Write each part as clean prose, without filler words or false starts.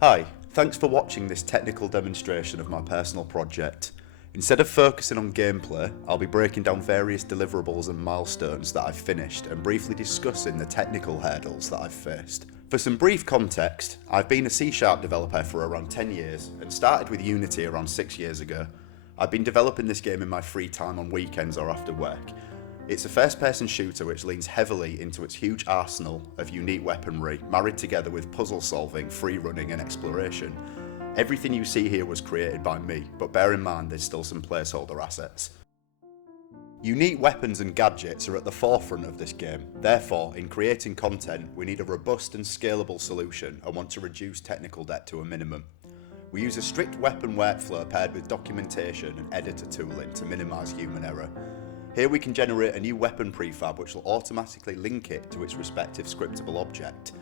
Hi, thanks for watching this technical demonstration of my personal project. Instead of focusing on gameplay, I'll be breaking down various deliverables and milestones that I've finished and briefly discussing the technical hurdles that I've faced. For some brief context, I've been a C# developer for around 10 years and started with Unity around 6 years ago. I've been developing this game in my free time on weekends or after work. It's a first-person shooter which leans heavily into its huge arsenal of unique weaponry, married together with puzzle solving, free running and exploration. Everything you see here was created by me, but bear in mind there's still some placeholder assets. Unique weapons and gadgets are at the forefront of this game. Therefore, in creating content, we need a robust and scalable solution and want to reduce technical debt to a minimum. We use a strict weapon workflow paired with documentation and editor tooling to minimise human error. Here we can generate a new weapon prefab which will automatically link it to its respective scriptable object.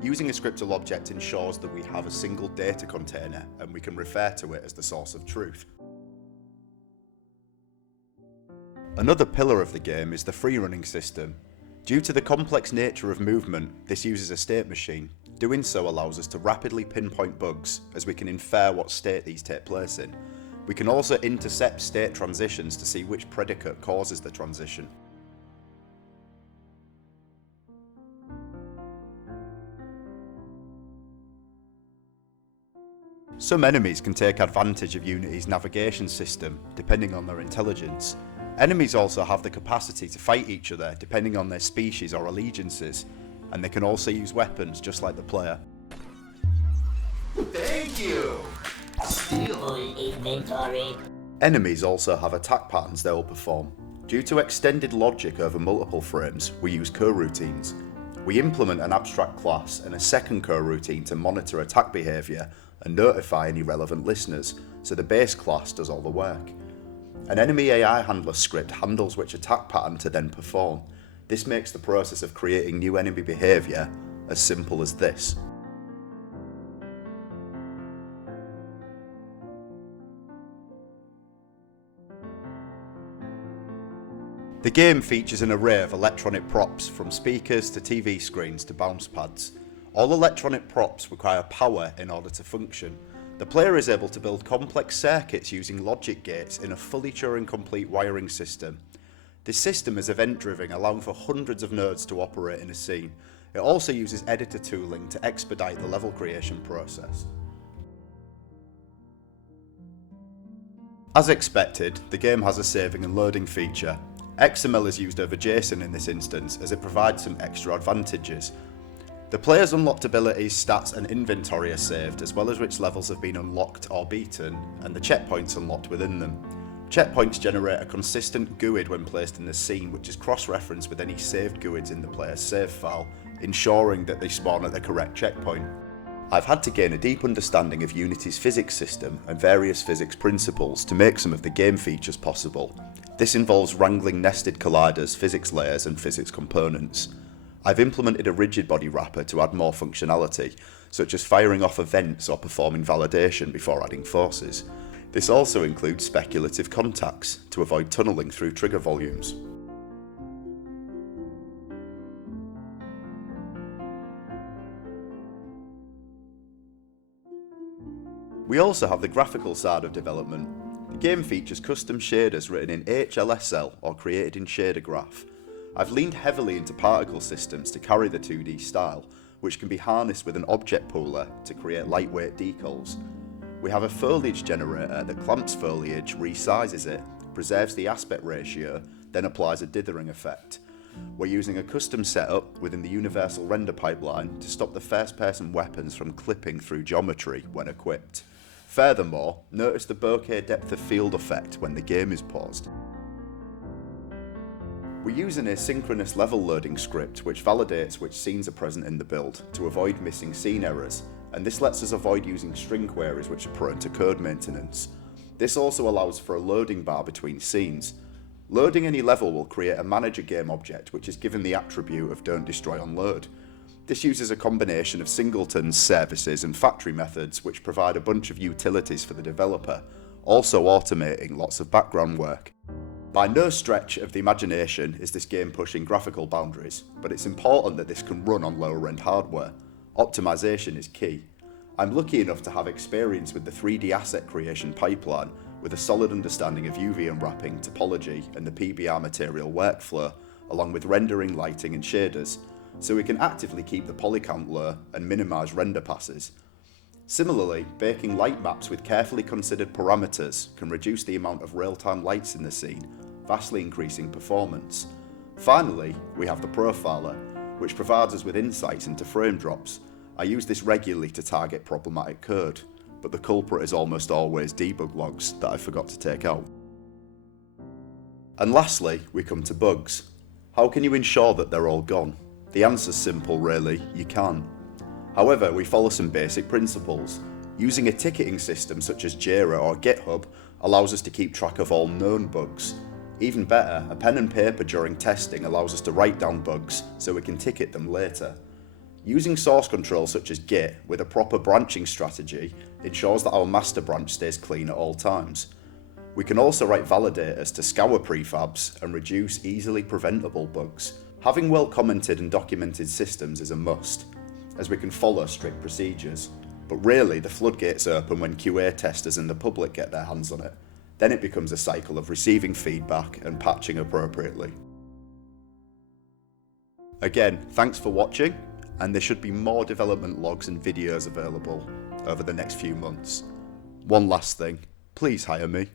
Using a scriptable object ensures that we have a single data container and we can refer to it as the source of truth. Another pillar of the game is the free running system. Due to the complex nature of movement, this uses a state machine. Doing so allows us to rapidly pinpoint bugs as we can infer what state these take place in. We can also intercept state transitions to see which predicate causes the transition. Some enemies can take advantage of Unity's navigation system, depending on their intelligence. Enemies also have the capacity to fight each other depending on their species or allegiances, and they can also use weapons just like the player. Thank you! Steal inventory. Enemies also have attack patterns they will perform. Due to extended logic over multiple frames, we use coroutines. We implement an abstract class and a second coroutine to monitor attack behaviour and notify any relevant listeners, so the base class does all the work. An enemy AI handler script handles which attack pattern to then perform. This makes the process of creating new enemy behaviour as simple as this. The game features an array of electronic props, from speakers to TV screens to bounce pads. All electronic props require power in order to function. The player is able to build complex circuits using logic gates in a fully Turing-complete wiring system. This system is event-driven, allowing for hundreds of nodes to operate in a scene. It also uses editor tooling to expedite the level creation process. As expected, the game has a saving and loading feature. XML is used over JSON in this instance as it provides some extra advantages. The player's unlocked abilities, stats and inventory are saved, as well as which levels have been unlocked or beaten, and the checkpoints unlocked within them. Checkpoints generate a consistent GUID when placed in the scene, which is cross-referenced with any saved GUIDs in the player's save file, ensuring that they spawn at the correct checkpoint. I've had to gain a deep understanding of Unity's physics system and various physics principles to make some of the game features possible. This involves wrangling nested colliders, physics layers and physics components. I've implemented a rigid body wrapper to add more functionality, such as firing off events or performing validation before adding forces. This also includes speculative contacts to avoid tunneling through trigger volumes. We also have the graphical side of development. The game features custom shaders written in HLSL or created in shader graph. I've leaned heavily into particle systems to carry the 2D style, which can be harnessed with an object pooler to create lightweight decals. We have a foliage generator that clamps foliage, resizes it, preserves the aspect ratio, then applies a dithering effect. We're using a custom setup within the universal render pipeline to stop the first-person weapons from clipping through geometry when equipped. Furthermore, notice the bokeh depth of field effect when the game is paused. We use an asynchronous level loading script which validates which scenes are present in the build to avoid missing scene errors, and this lets us avoid using string queries which are prone to code maintenance. This also allows for a loading bar between scenes. Loading any level will create a manager game object which is given the attribute of don't destroy on load. This uses a combination of singletons, services and factory methods which provide a bunch of utilities for the developer, also automating lots of background work. By no stretch of the imagination is this game pushing graphical boundaries, but it's important that this can run on lower end hardware. Optimization is key. I'm lucky enough to have experience with the 3D asset creation pipeline with a solid understanding of UV unwrapping, topology and the PBR material workflow, along with rendering, lighting and shaders, so we can actively keep the poly count low and minimise render passes. Similarly, baking light maps with carefully considered parameters can reduce the amount of real-time lights in the scene, vastly increasing performance. Finally, we have the profiler, which provides us with insights into frame drops. I use this regularly to target problematic code, but the culprit is almost always debug logs that I forgot to take out. And lastly, we come to bugs. How can you ensure that they're all gone? The answer's simple really, you can. However, we follow some basic principles. Using a ticketing system such as Jira or GitHub allows us to keep track of all known bugs. Even better, a pen and paper during testing allows us to write down bugs so we can ticket them later. Using source control such as Git with a proper branching strategy ensures that our master branch stays clean at all times. We can also write validators to scour prefabs and reduce easily preventable bugs. Having well commented and documented systems is a must, as we can follow strict procedures. But really, the floodgates open when QA testers and the public get their hands on it. Then it becomes a cycle of receiving feedback and patching appropriately. Again, thanks for watching, and there should be more development logs and videos available over the next few months. One last thing, please hire me.